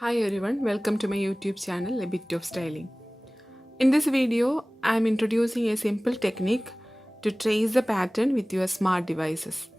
Hi everyone, welcome to my YouTube channel A Bit of Styling. In this video, I am introducing a simple technique to trace the pattern with your smart devices.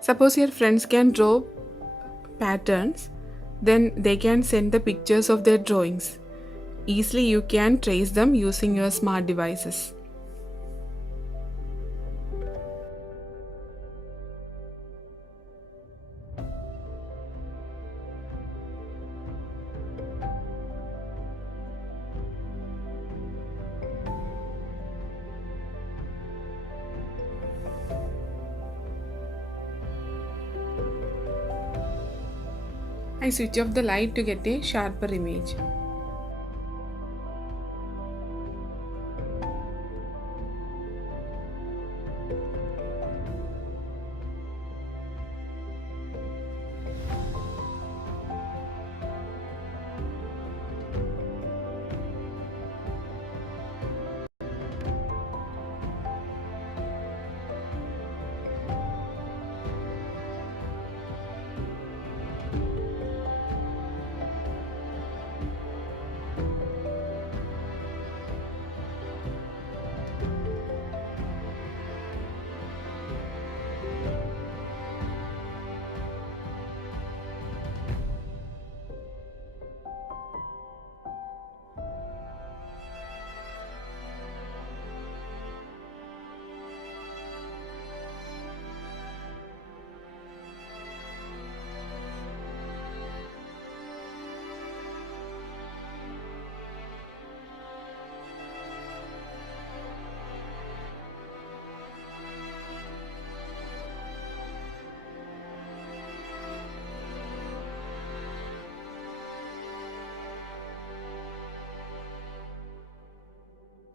Suppose your friends can draw patterns, then they can send the pictures of their drawings. Easily you can trace them using your smart devices. I switch off the light to get a sharper image.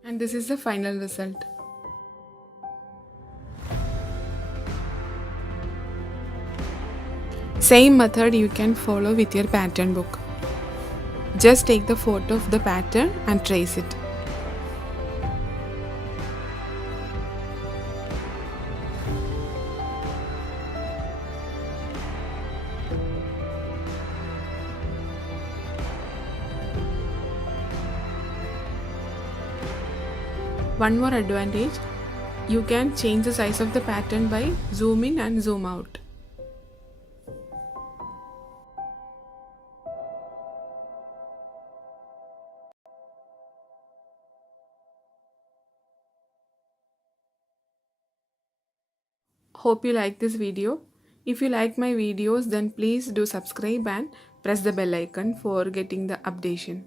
And this is the final result. Same method you can follow with your pattern book. Just take the photo of the pattern and trace it. One more advantage, you can change the size of the pattern by zoom in and zoom out. Hope you like this video. If you like my videos, then please do subscribe and press the bell icon for getting the updation.